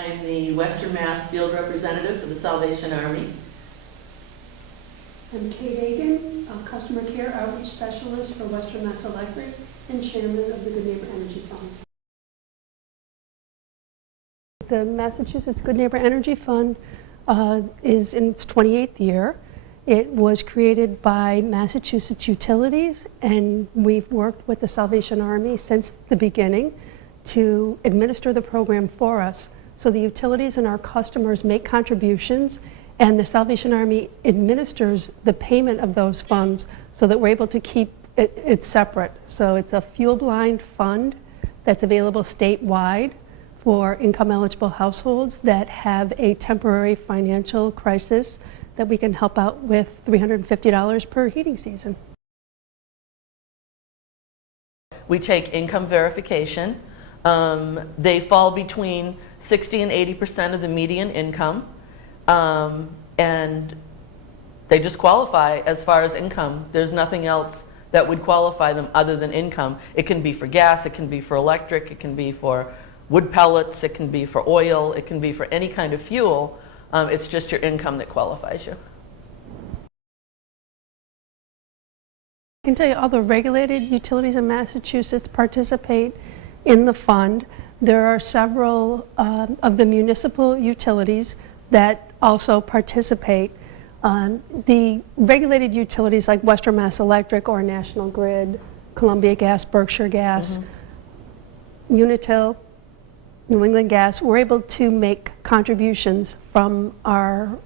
I'm the Western Mass Field Representative for the Salvation Army. I'm Kate Agan, a Customer Care Outreach Specialist for Western Mass Electric and Chairman of the Good Neighbor Energy Fund. The Massachusetts Good Neighbor Energy Fund is in its 28th year. It was created by Massachusetts Utilities, and we've worked with the Salvation Army since the beginning to administer the program for us. So the utilities and our customers make contributions, and the Salvation Army administers the payment of those funds so that we're able to keep it separate. So it's a fuel-blind fund that's available statewide for income-eligible households that have a temporary financial crisis that we can help out with $350 per heating season. We take income verification. They fall between 60 and 80% of the median income, and they just qualify as far as income. There's nothing else that would qualify them other than income. It can be for gas, it can be for electric, it can be for wood pellets, it can be for oil, it can be for any kind of fuel. It's just your income that qualifies you. I can tell you all the regulated utilities in Massachusetts participate in the fund. There are several of the municipal utilities that also participate. The regulated utilities like Western Mass Electric or National Grid, Columbia Gas, Berkshire Gas, Unitil, New England Gas, we're able to make contributions from our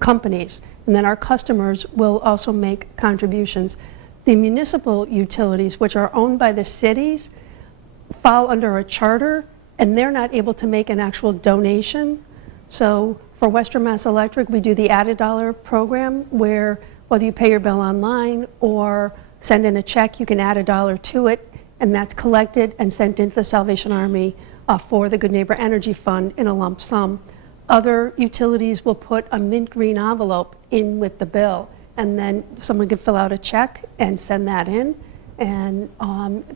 companies, and then our customers will also make contributions. The municipal utilities, which are owned by the cities, fall under a charter, and they're not able to make an actual donation. So for Western Mass Electric, we do the Add a Dollar program, where whether you pay your bill online or send in a check, you can add $1 to it, and that's collected and sent into the Salvation Army for the Good Neighbor Energy Fund in a lump sum. Other utilities will put a mint green envelope in with the bill, and then someone can fill out a check and send that in, and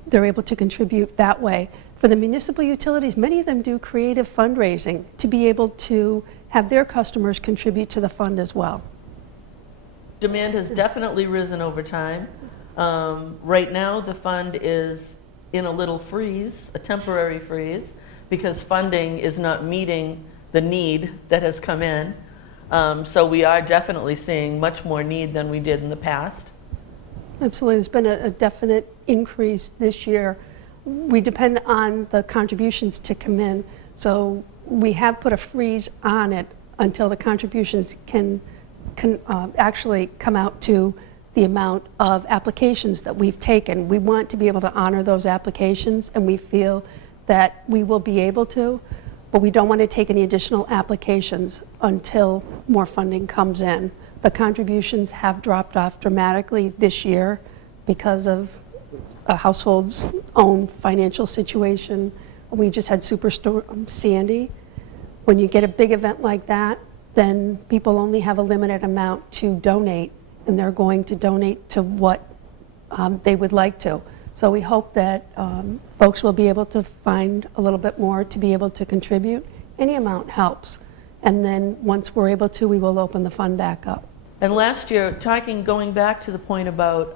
they're able to contribute that way. For the municipal utilities, many of them do creative fundraising to be able to have their customers contribute to the fund as well. Demand has definitely risen over time. Right now, the fund is in a little freeze, a temporary freeze, because funding is not meeting the need that has come in. So we are definitely seeing much more need than we did in the past. Absolutely, there's been a definite increase this year. We depend on the contributions to come in, so we have put a freeze on it until the contributions can actually come out to the amount of applications that we've taken. We want to be able to honor those applications, and we feel that we will be able to, but we don't want to take any additional applications until more funding comes in. The contributions have dropped off dramatically this year because of a household's own financial situation. We just had Superstorm Sandy. When you get a big event like that, then people only have a limited amount to donate, and they're going to donate to what they would like to. So we hope that folks will be able to find a little bit more to be able to contribute. Any amount helps. And then once we're able to, we will open the fund back up. And last year, going back to the point about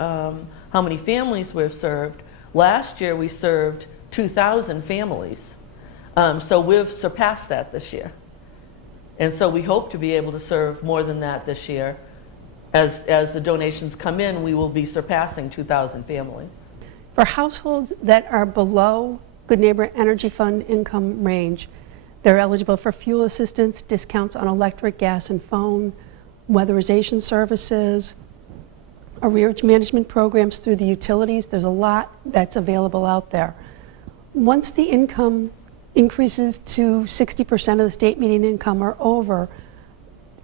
how many families we've served, last year we served 2,000 families. So we've surpassed that this year. And so we hope to be able to serve more than that this year. As the donations come in, we will be surpassing 2,000 families. For households that are below Good Neighbor Energy Fund income range, they're eligible for fuel assistance, discounts on electric, gas, and phone, weatherization services, arrearage management programs through the utilities. There's a lot that's available out there. Once the income increases to 60% of the state median income or over,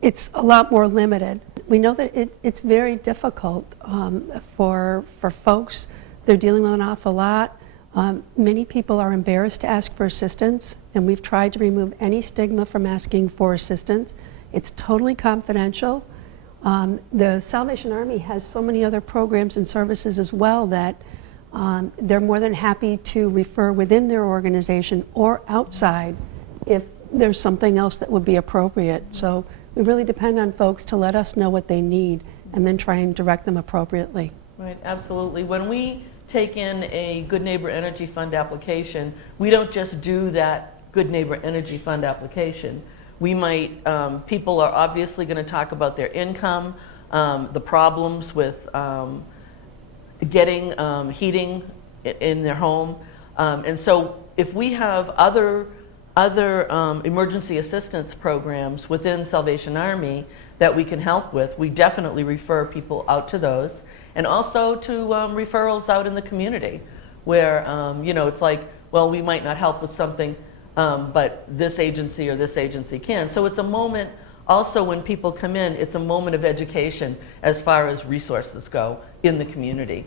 it's a lot more limited. We know that it's very difficult for folks. They're dealing with an awful lot. Many people are embarrassed to ask for assistance, and we've tried to remove any stigma from asking for assistance. It's totally confidential. The Salvation Army has so many other programs and services as well that they're more than happy to refer within their organization or outside if there's something else that would be appropriate. So we really depend on folks to let us know what they need and then try and direct them appropriately. Right, absolutely. When we take in a Good Neighbor Energy Fund application, we don't just do that Good Neighbor Energy Fund application. We might, people are obviously going to talk about their income, the problems with getting heating in their home. And so if we have other emergency assistance programs within Salvation Army that we can help with, we definitely refer people out to those. And also to referrals out in the community where, you know, it's like, well, we might not help with something, but this agency or this agency can. So it's a moment, also when people come in, it's a moment of education as far as resources go in the community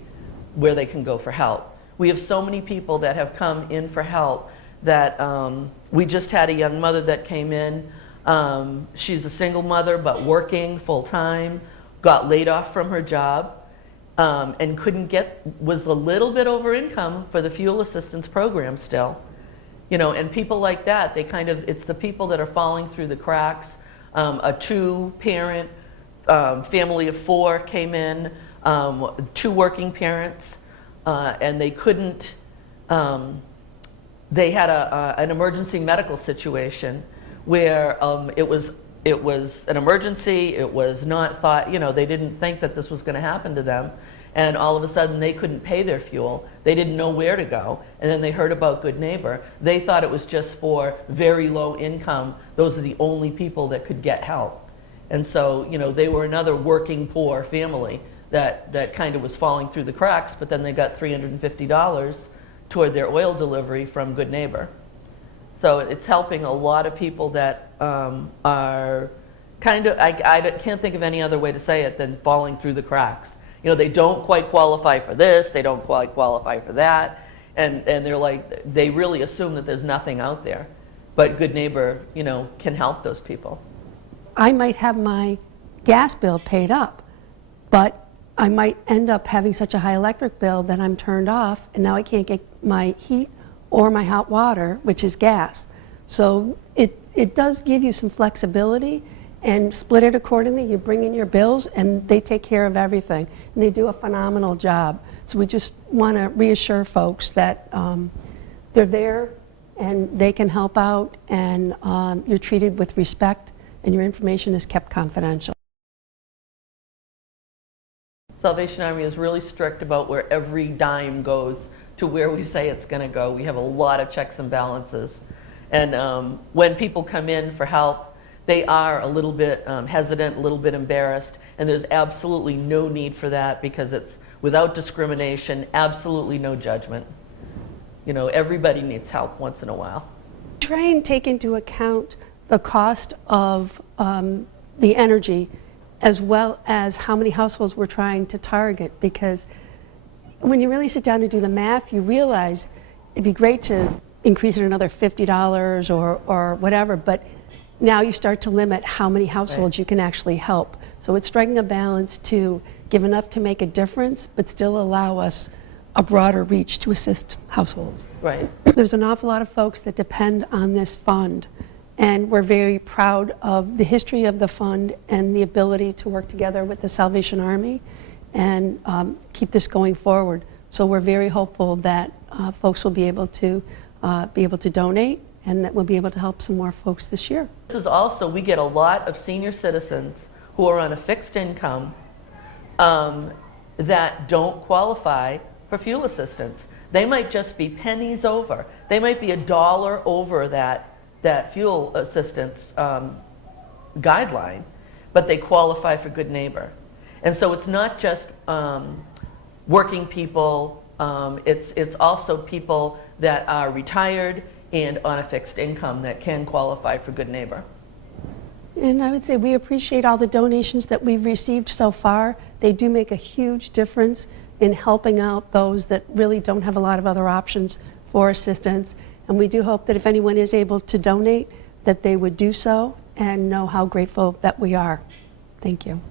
where they can go for help. We have so many people that have come in for help that we just had a young mother that came in. She's a single mother but working full-time, got laid off from her job, and was a little bit over income for the fuel assistance program still. You know, and people like that, it's the people that are falling through the cracks. A 2-parent family of 4 came in, 2 working parents, and they couldn't, they had an emergency medical situation where it was an emergency. It was not thought, you know, they didn't think that this was going to happen to them. And all of a sudden they couldn't pay their fuel. They didn't know where to go. And then they heard about Good Neighbor. They thought it was just for very low income. Those are the only people that could get help. And so, you know, they were another working poor family that kind of was falling through the cracks, but then they got $350 toward their oil delivery from Good Neighbor. So it's helping a lot of people that are kind of, I can't think of any other way to say it than falling through the cracks. You know, they don't quite qualify for this, they don't quite qualify for that, and they're like, they really assume that there's nothing out there. But Good Neighbor, you know, can help those people. I might have my gas bill paid up, but I might end up having such a high electric bill that I'm turned off, and now I can't get my heat or my hot water, which is gas. So it does give you some flexibility, and split it accordingly. You bring in your bills and they take care of everything. And they do a phenomenal job. So we just want to reassure folks that they're there and they can help out, and you're treated with respect and your information is kept confidential. Salvation Army is really strict about where every dime goes to where we say it's going to go. We have a lot of checks and balances. And when people come in for help, they are a little bit hesitant, a little bit embarrassed, and there's absolutely no need for that because it's without discrimination, absolutely no judgment. You know, everybody needs help once in a while. Try and take into account the cost of the energy as well as how many households we're trying to target, because when you really sit down and do the math, you realize it'd be great to increase it another $50 or whatever, but now you start to limit how many households you can actually help. So it's striking a balance to give enough to make a difference, but still allow us a broader reach to assist households. Right. There's an awful lot of folks that depend on this fund, and we're very proud of the history of the fund and the ability to work together with the Salvation Army and keep this going forward. So we're very hopeful that folks will be able to donate, and that we'll be able to help some more folks this year. This is also, we get a lot of senior citizens who are on a fixed income that don't qualify for fuel assistance. They might just be pennies over. They might be $1 over that fuel assistance guideline, but they qualify for Good Neighbor. And so it's not just working people, it's also people that are retired and on a fixed income that can qualify for Good Neighbor. And I would say we appreciate all the donations that we've received so far. They do make a huge difference in helping out those that really don't have a lot of other options for assistance. And we do hope that if anyone is able to donate, that they would do so and know how grateful that we are. Thank you.